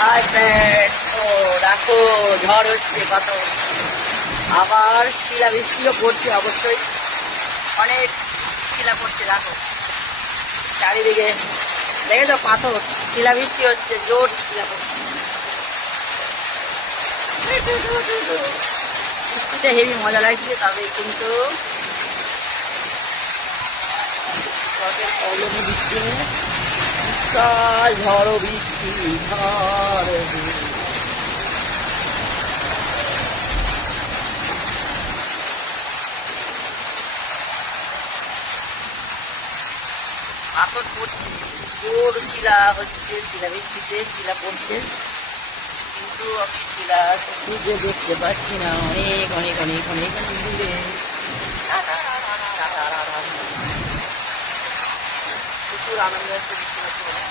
Hi friend, ও দেখো ঝড় হচ্ছে কত, আবার শিলাবৃষ্টিও পড়ছে অবশ্যই, অনেক শিলা পড়ছে দেখো চারিদিকে, দেখেছো পাথর, শিলাবৃষ্টি হচ্ছে, জোর শিলা পড়ছে। বৃষ্টিতে হেভি মজা লাগছে, তবে কিন্তু কলমে দিচ্ছে বিশাল ঝড় বৃষ্টি ঝড়। পাথর পড়ছে, জোর শিলা হচ্ছে, শিলা বৃষ্টিতে শিলা পড়ছে, কিন্তু আমি শিলা খুঁজে দেখতে পাচ্ছি না, অনেক অনেক অনেক অনেক অনেক দূরে। প্রচুর আনন্দ হচ্ছে বৃষ্টি হচ্ছে বলে।